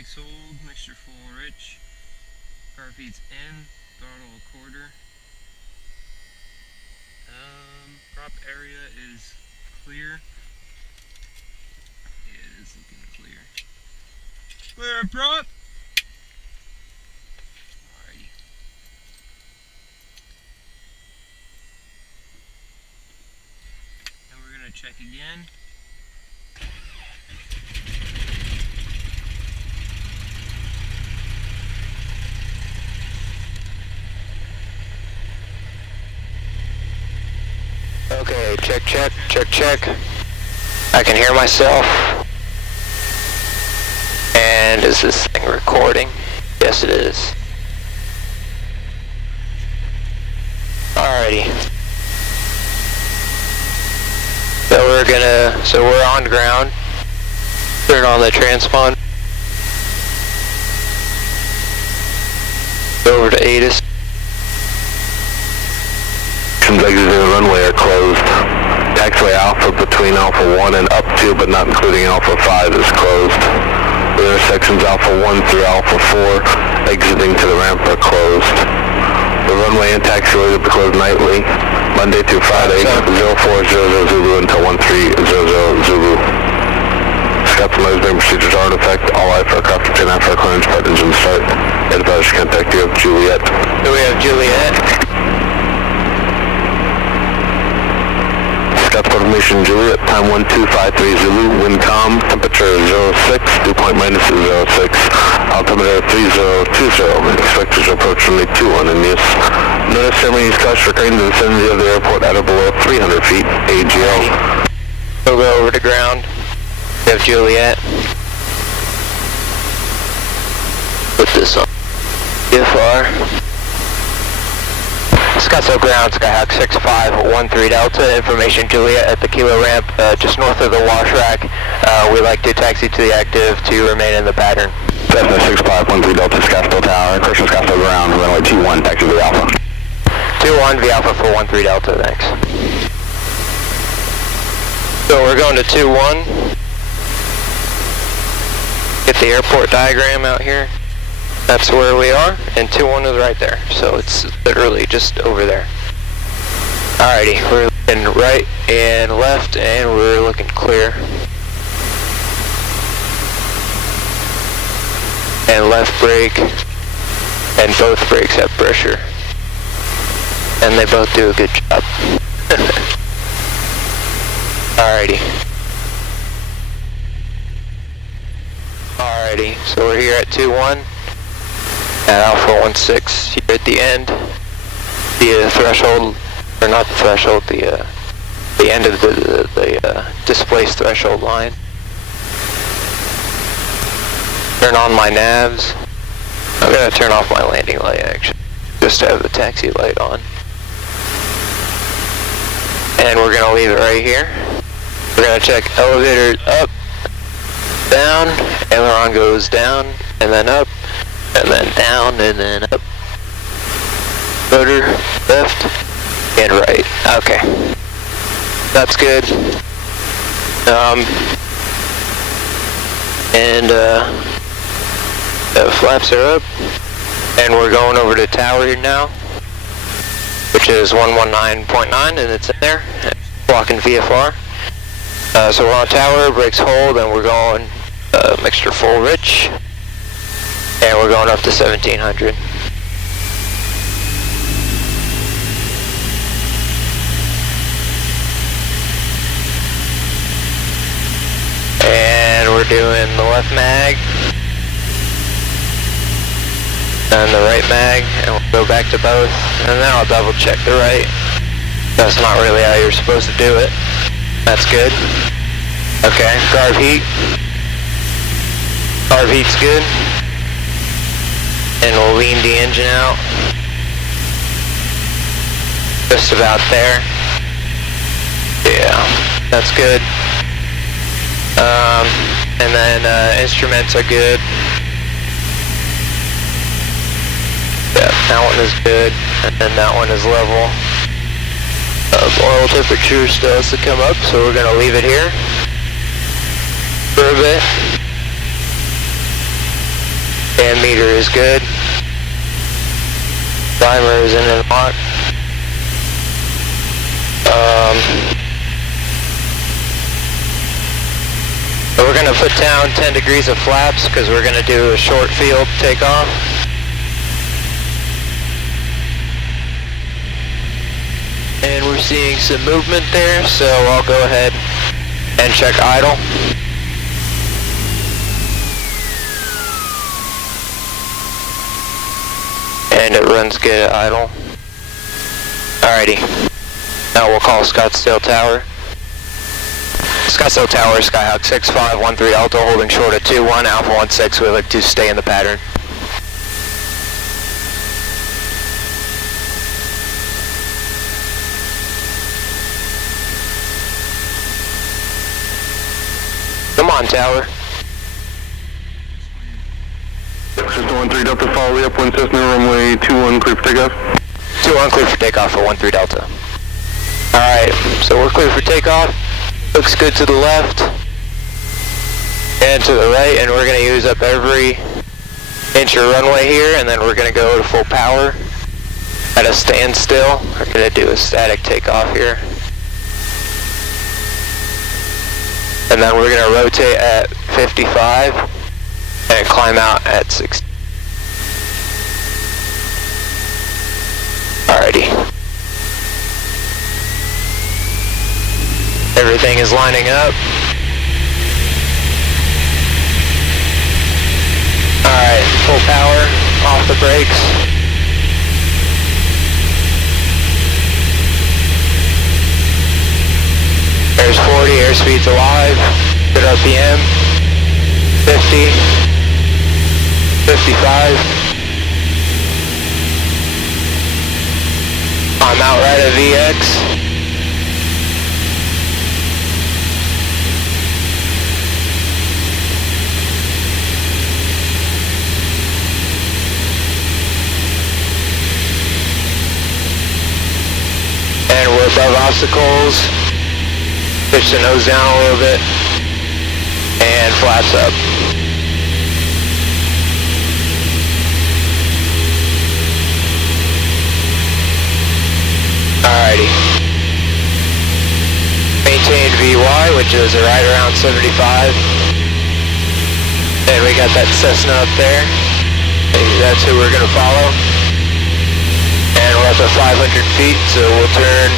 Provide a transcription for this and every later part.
brakes hold, mixture full rich, car feeds in, throttle a quarter. Prop area is clear. It is looking clear. Clear prop! Alrighty. And we're gonna check again. Okay, check. I can hear myself. And is this thing recording? Yes, it is. Alrighty. So we're on ground. Turn on the transponder. Go over to ATIS. Exits in the runway are closed. Taxiway Alpha between Alpha 1 and up to but not including Alpha 5 is closed. The intersections Alpha 1 through Alpha 4 exiting to the ramp are closed. The runway and taxiway will be closed nightly, Monday through Friday, 0400 Zulu until 1300 Zulu. Scout and bearing procedures are in effect. All IFR aircraft obtain IFR clearance part engine start. Advisors contact you of Juliet. Do we have Juliet? Scout formation Juliet, time 1253 Zulu, wind calm, temperature 06, dew point minus 06, altimeter 3020, expected to approach runway 21 in use. Notice ceremonies caution recurring in the vicinity of the airport at or below 300 feet, AGL. We'll go over to ground. We have Juliet. Put this on. VFR. Scottsdale ground, Skyhawk 6513 Delta, information Juliet at the Kilo ramp, just north of the wash rack. We'd like to taxi to the active to remain in the pattern. Cessna 6513 Delta, Scottsdale Tower, Christian Scottsdale ground, runway 21, taxi to the Alpha. 21 V Alpha 413 Delta, thanks. So we're going to 21. Get the airport diagram out here. That's where we are, and 21 is right there, so it's literally just over there. Alrighty, we're looking right and left, and we're looking clear. And left brake, and both brakes have pressure. And they both do a good job. Alrighty. Alrighty, so we're here at 2-1. At Alpha 16 here at the end, the threshold, or not the threshold, the end of the displaced threshold line. Turn on my navs. I'm gonna turn off my landing light actually, just to have the taxi light on. And we're gonna leave it right here. We're gonna check elevator up, down, aileron goes down, and then up. And then down, and then up. Rotor, left, and right. Okay. That's good. The flaps are up. And we're going over to tower now, which is 119.9, and it's in there. Blocking VFR. So we're on tower, brakes hold, and we're going mixture full rich. And we're going up to 1700. And we're doing the left mag. And the right mag. And we'll go back to both. And then I'll double check the right. That's not really how you're supposed to do it. That's good. Okay, carb heat. Carb heat's good. And we'll lean the engine out. Just about there. Yeah, that's good. And then instruments are good. Yeah, that one is good. And then that one is level. Oil temperature still has to come up, so we're gonna leave it here for a bit. meter is good. Timer is in lock. So we're gonna put down 10 degrees of flaps because we're gonna do a short field takeoff. And we're seeing some movement there, so I'll go ahead and check idle. And it runs good at idle. Alrighty. Now we'll call Scottsdale Tower. Scottsdale Tower, Skyhawk 6513 Alto, holding short at 21, Alpha 16, we'd like to stay in the pattern. Come on, Tower. Cessna 13 Delta, follow me up, one Cessna, runway 21, clear for takeoff. 21, clear for takeoff for 13 Delta. Alright, so we're clear for takeoff. Looks good to the left and to the right, and we're going to use up every inch of runway here, and then we're going to go to full power at a standstill. We're going to do a static takeoff here. And then we're going to rotate at 55 and climb out at 60. Alrighty. Everything is lining up. Alright, full power, off the brakes. There's 40, airspeed's alive. Good RPM. 50. 55. I'm out right at VX. And we're above obstacles. Pitch the nose down a little bit. And flaps up. Alrighty. Maintain VY, which is right around 75. And we got that Cessna up there. That's who we're gonna follow. And we're up at 500 feet, so we'll turn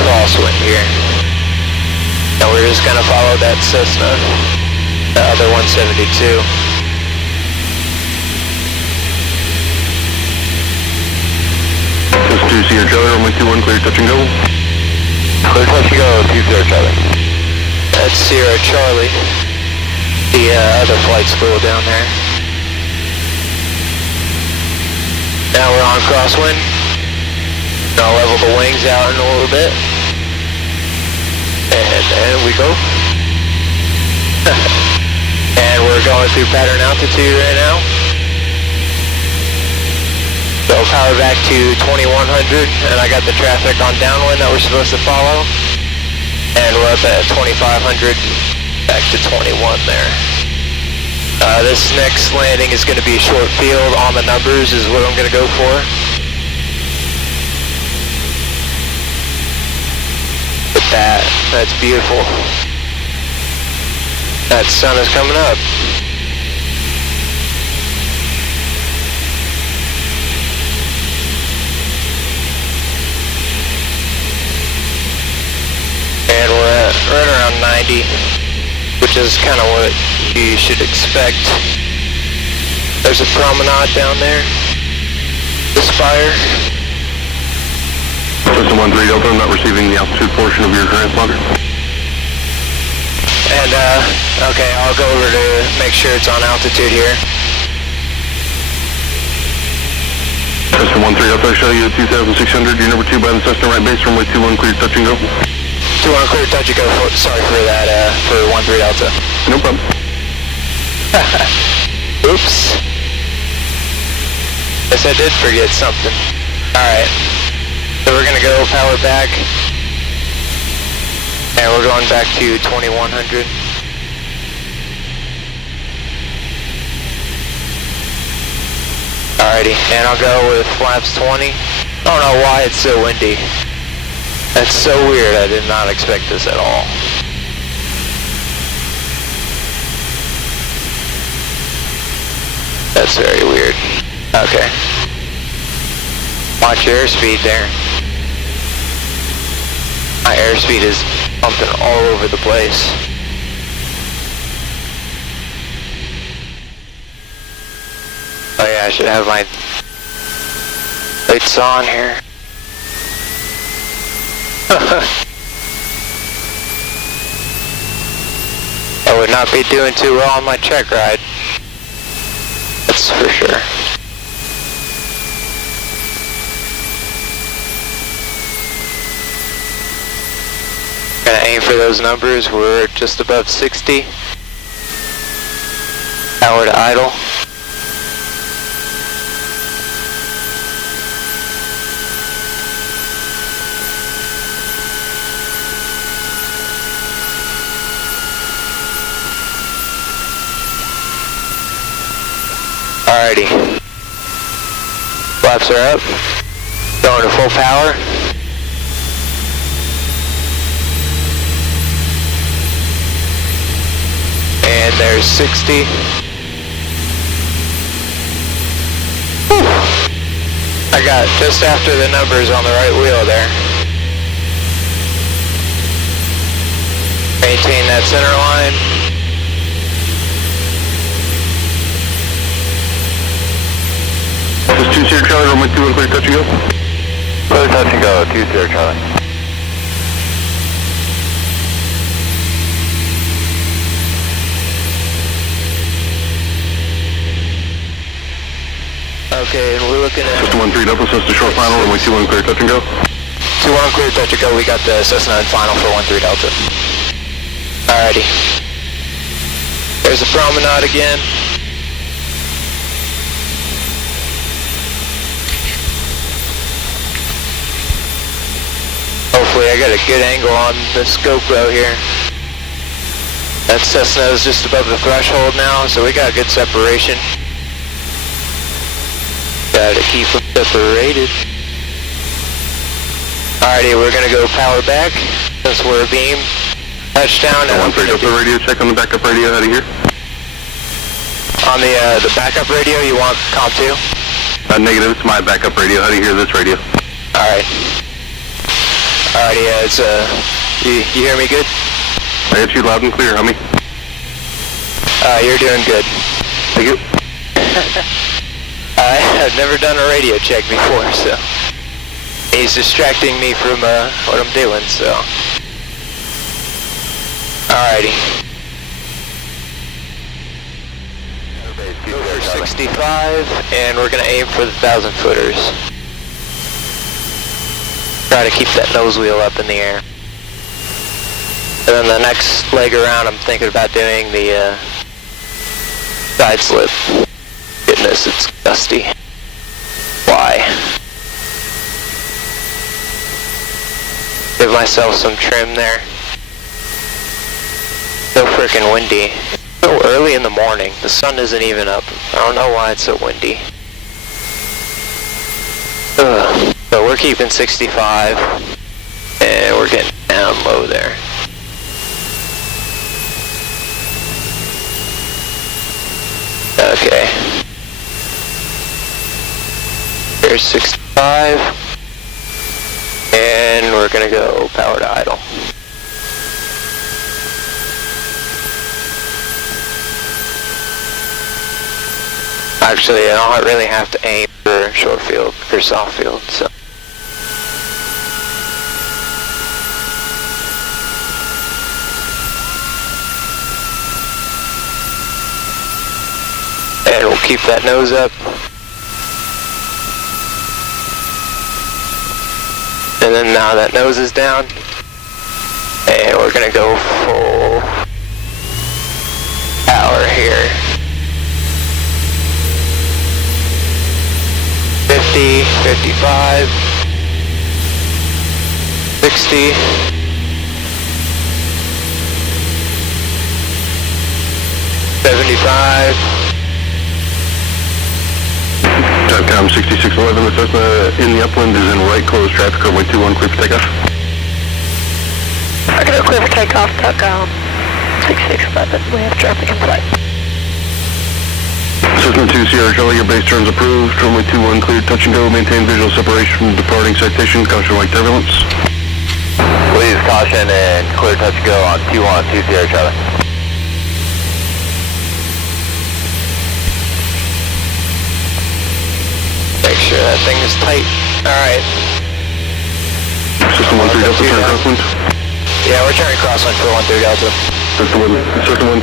crosswind here. And we're just gonna follow that Cessna, the other 172. Cessna 2 Sierra Charlie, runway 21, clear touch and go. Clear touch and go, 2 Sierra Charlie. That's Sierra Charlie. The other flight school down there. Now we're on crosswind. I'll level the wings out in a little bit. And there we go. And we're going through pattern altitude right now. So power back to 2100, and I got the traffic on downwind that we're supposed to follow. And we're up at 2500, back to 21 there. This next landing is going to be a short field on the numbers is what I'm going to go for. But that's beautiful. That sun is coming up. And we're at right around 90. Which is kind of what you should expect. There's a promenade down there. The spire. Cessna 13 Delta, I'm not receiving the altitude portion of your transponder. And, okay, I'll go over to make sure it's on altitude here. Cessna 13 Delta, show you 2,600, you're number 2 by the Cessna right base, runway 21, clear touch and go. 21 clear touch and go. Sorry for that, for 13 Delta. No problem. Oops. Guess I did forget something. Alright. So we're gonna go power back. And we're going back to 2100. Alrighty, and I'll go with flaps 20. I don't know why it's so windy. That's so weird, I did not expect this at all. That's very weird. Okay. Watch your airspeed there. My airspeed is pumping all over the place. Oh yeah, I should have my lights on here. I would not be doing too well on my check ride. That's for sure. Gonna aim for those numbers. We're just above 60. Power to idle. Alrighty. Flaps are up. Going to full power. And there's 60. Whew. I got just after the numbers on the right wheel there. Maintain that center line. This is 2-0 Charlie, runway 21 clear, touch and go. Clear, touch and go, 2-0 Charlie. Okay, and we're looking at... System 1-3 Delta, Cessna short final, runway 21 clear, touch and go. 2-1 clear, touch and go. We got the Cessna in final for 1-3 Delta. Alrighty. There's the promenade again. Hopefully I got a good angle on the scope out here. That Cessna is just above the threshold now, so we got good separation. Gotta keep them separated. Alrighty, we're gonna go power back since we're beam. Touchdown and 1-3 Delta radio, check on the backup radio out of here. On the backup radio, you want comp 2? Negative, it's my backup radio, how do you hear this radio? Alright. Alrighty, it's you hear me good? I got you loud and clear, homie. You're doing good. Thank you. I've never done a radio check before, so he's distracting me from what I'm doing, so. Alrighty. Over 65, and we're gonna aim for the 1,000-footers. Try to keep that nose wheel up in the air. And then the next leg around, I'm thinking about doing the side slip. Goodness, it's dusty. Why? Give myself some trim there. So freaking windy. So early in the morning. The sun isn't even up. I don't know why it's so windy. Ugh. So we're keeping 65. And we're getting down low there. Okay. Here's 65. And we're gonna go power to idle. Actually, I don't really have to aim for short field or soft field, so. And we'll keep that nose up. And then now that nose is down. And we're gonna go full power here. 50, 55, 60. 75. I'm 6611, the Cessna in the upwind is in right, closed traffic, runway 21, clear for takeoff. I'm going to clear for takeoff, duck 6611, we have traffic in sight. Cessna 2 Sierra Charlie, your base turns approved, runway 21 cleared, touch and go, maintain visual separation from departing citation, caution like turbulence. Please caution and clear touch and go on 212 Sierra Charlie. Make sure that thing is tight. Alright. System 13 Delta, turn crosswind. Yeah, we're turning crosswind for 13 Delta. System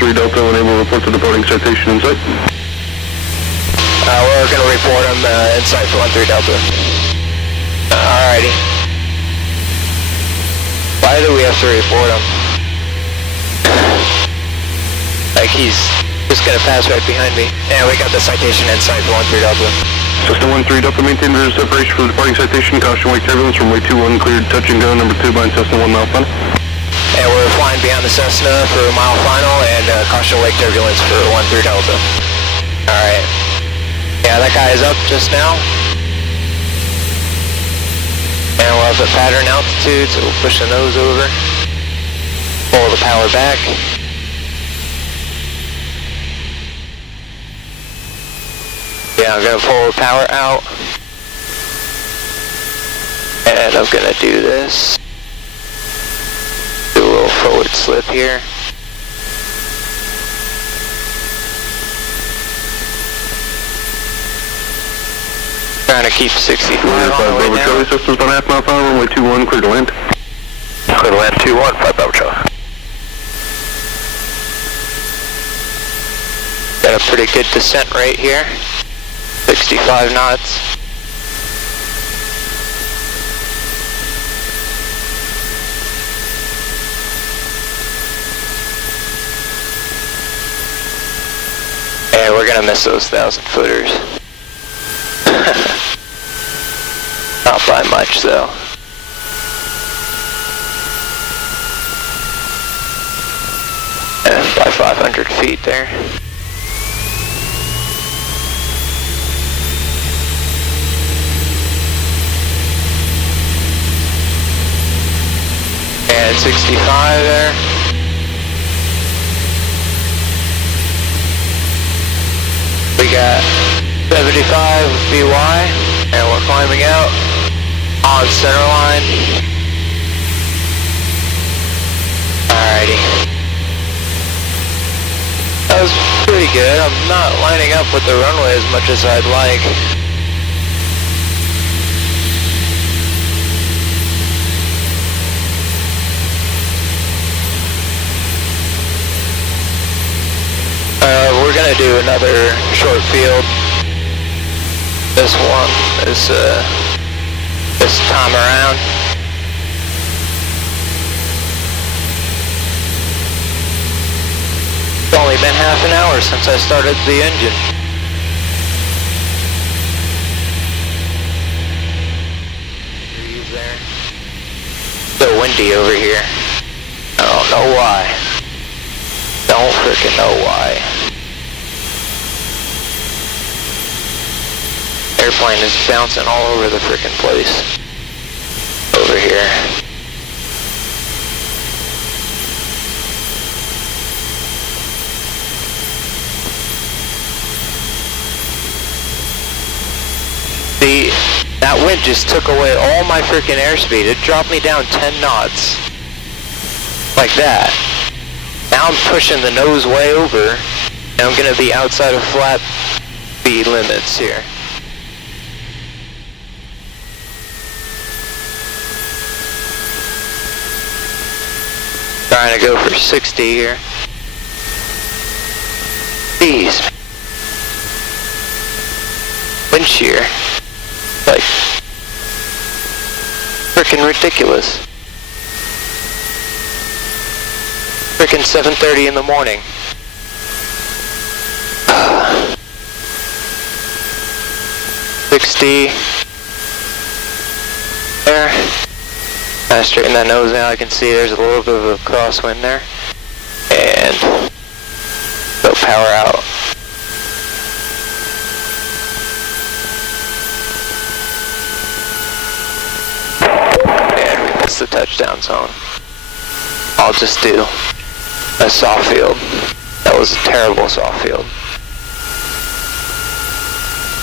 13 Delta, unable to report the departing citation in sight. We're going to report them in sight for 13 Delta. Alrighty. Why do we have to report him? Like he's just going to pass right behind me. Yeah, we got the citation in sight for 13 Delta. System 13 Delta, maintain visual separation for the departing citation, caution wake turbulence, runway 21 cleared, touch and go, number 2 behind Cessna 1 mile final. And we're flying behind the Cessna for a mile final and caution wake turbulence for 13 Delta. Alright. Yeah, that guy is up just now. And we're up at pattern altitude, so we'll push the nose over. Pull the power back. Yeah, I'm going to pull the power out. And I'm going to do this. Do a little forward slip here. Trying to keep 65 on the way down. Charlie, systems on half mile final, runway 21, clear to land. Clear to land 21, 5 Bravo Charlie. Got a pretty good descent rate here. 65 knots. And we're gonna miss those 1,000 footers. Not by much though. And by 500 feet there. And 65 there. We got 75 VY, and we're climbing out on center line. Alrighty. That was pretty good. I'm not lining up with the runway as much as I'd like. We're gonna do another short field. This time around. It's only been half an hour since I started the engine. There. So windy over here. I don't know why. Don't frickin' know why. Airplane is bouncing all over the frickin' place. Over here. See, that wind just took away all my frickin' airspeed. It dropped me down 10 knots. Like that. Now I'm pushing the nose way over, and I'm gonna be outside of flat speed limits here. Trying to go for 60 here. Jeez. Wind shear. Like, frickin' ridiculous. Frickin' 7:30 in the morning. 60. There. Kind of straighten that nose out. I can see there's a little bit of a crosswind there. And go power out. touchdown zone. I'll just do a soft field. That was a terrible soft field.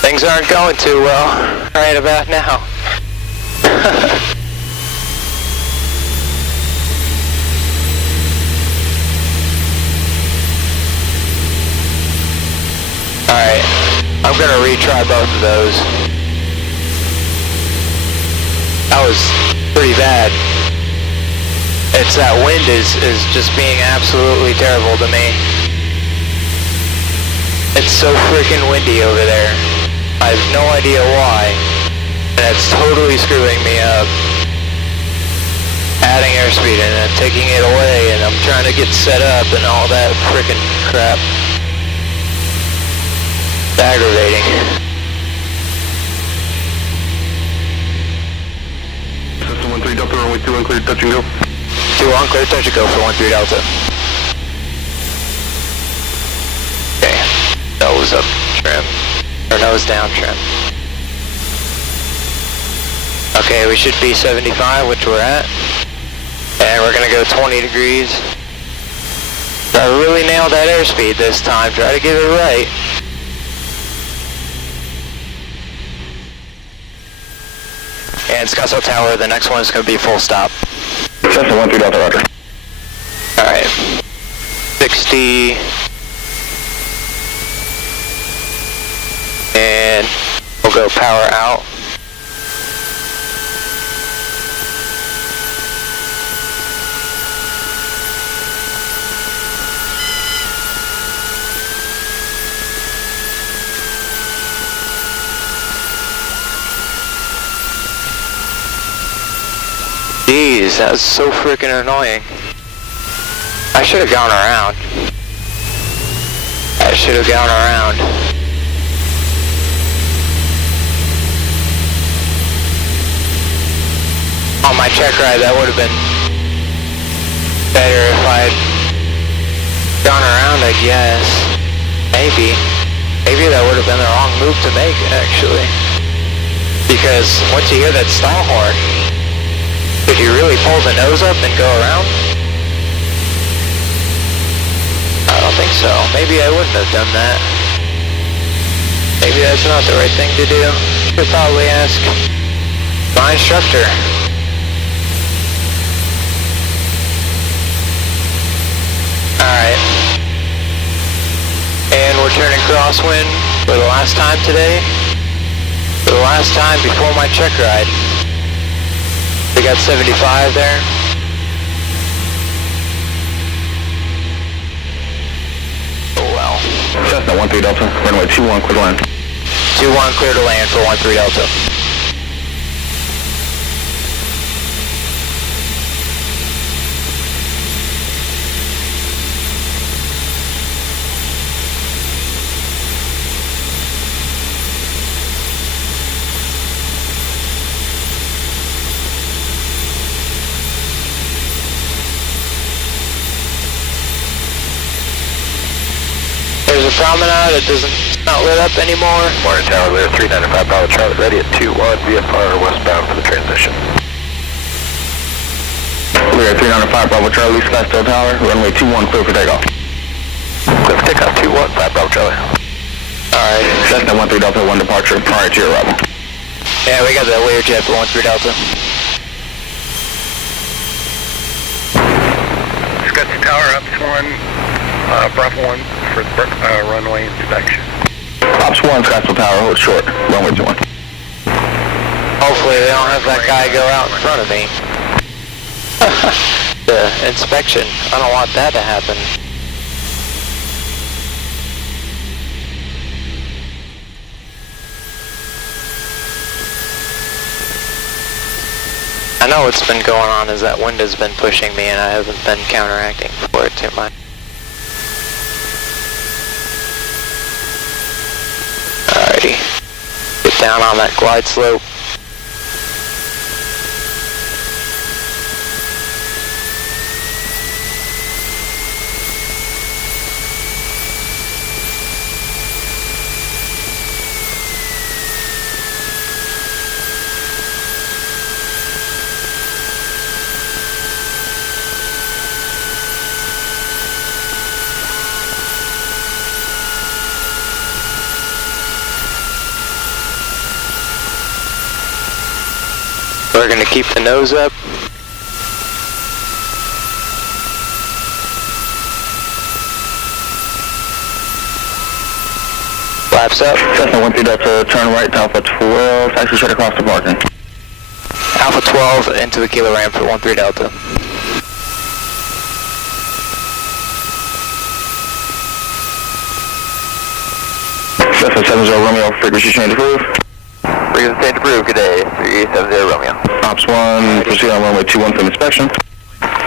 Things aren't going too well right about now. Alright, I'm gonna retry both of those. That was pretty bad. It's that wind is just being absolutely terrible to me. It's so freaking windy over there. I have no idea why. And it's totally screwing me up. Adding airspeed and then taking it away, and I'm trying to get set up and all that freaking crap. It's aggravating. System 13 Delta, runway 21, clear touch and go. 2-1, clear touch and go for 13 Delta. Okay, nose up trim, or nose down trim. Okay, we should be 75, which we're at. And we're gonna go 20 degrees. Try to really nail that airspeed this time, try to get it right. And Scottsdale Tower, the next one is going to be full stop. Cessna 13 Delta, roger. Alright. 60. And we'll go power out. Jeez, that was so freaking annoying. I should have gone around. On my check ride, that would have been better if I'd gone around, I guess. Maybe that would have been the wrong move to make, actually. Because once you hear that stall horn, could you really pull the nose up and go around? I don't think so. Maybe I wouldn't have done that. Maybe that's not the right thing to do. Should probably ask my instructor. Alright. And we're turning crosswind for the last time today. For the last time before my check ride. We got 75 there. Oh well. Cessna 13 Delta, runway 21, clear to land. 2-1, clear to land for 13 Delta. There's a promenade, it's not lit up anymore. Morning Tower, Lear 395 Bravo Charlie, ready at 21, VFR westbound for the transition. Lear 395 Bravo Charlie, Scottsdale Tower, runway 21, clear for takeoff. Clear for takeoff, 215 Bravo Charlie. Alright. Cessna 13 Delta, 1 departure prior to your arrival. Yeah, we got the Learjet for 13 Delta. Scottsdale Tower, Ops 1, Bravo 1 for runway inspection. Ops 1, Scottsdale Tower, hold short, runway 21. Hopefully they don't have that guy go out in front of me. The inspection, I don't want that to happen. I know what's been going on is that wind has been pushing me and I haven't been counteracting for it too much. Alrighty, get down on that glide slope. we're gonna keep the nose up. Flaps up. Cessna 13 Delta, turn right to Alpha 12, taxi straight across the parking. Alpha 12 into the kilo ramp for 13 Delta. Cessna 70 Romeo, frequency change approved. Frequency change approved, good day, 370 Romeo. Ops 1, proceed on runway 21 for inspection.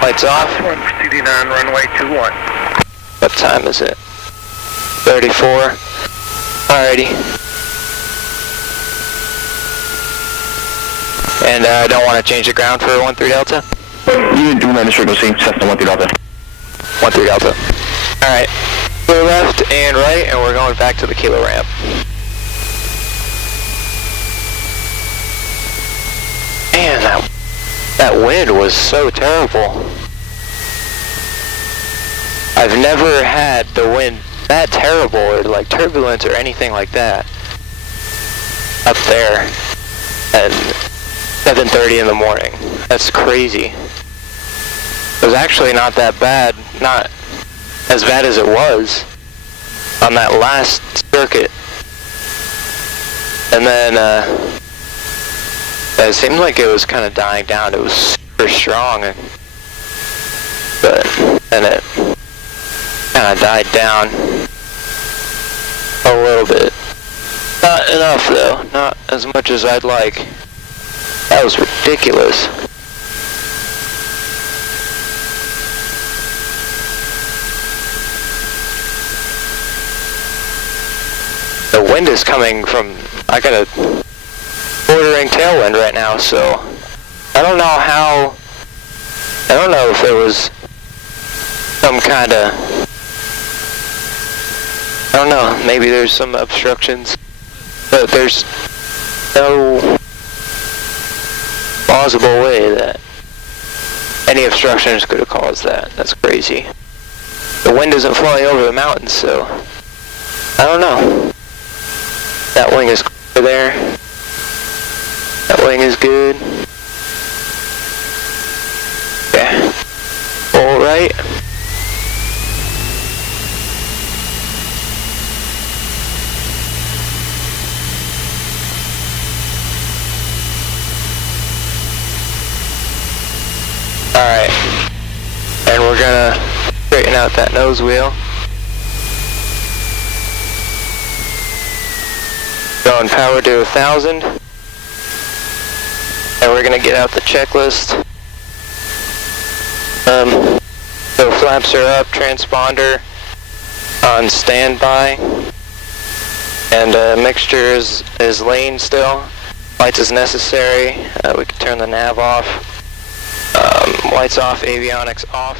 Lights off. 1 proceeding on runway 21. What time is it? 34. Alrighty. And I don't want to change the ground for 13 Delta? You do remain frequency, Cessna 13 Delta. 13 Delta. Alright. Clear left and right, and we're going back to the kilo ramp. Man, that wind was so terrible. I've never had the wind that terrible, or like turbulence or anything like that up there at 7:30 in the morning. That's crazy. It was actually not that bad, not as bad as it was on that last circuit. And then it seemed like it was kind of dying down. It was super strong, but then it kind of died down a little bit. Not enough though, not as much as I'd like. That was ridiculous. The wind is coming from, I got a bordering tailwind right now, so I don't know if there was some kind of, I don't know, maybe there's some obstructions, but there's no plausible way that any obstructions could have caused that. That's crazy. The wind isn't flowing over the mountains, so I don't know. That wing is clear there. That wing is good. Yeah. All right. Alright, and we're gonna straighten out that nose wheel. Going power to 1,000. And we're gonna get out the checklist. So flaps are up, transponder on standby. And mixture is lane still. Lights is necessary. We can turn the nav off. Lights off, avionics off.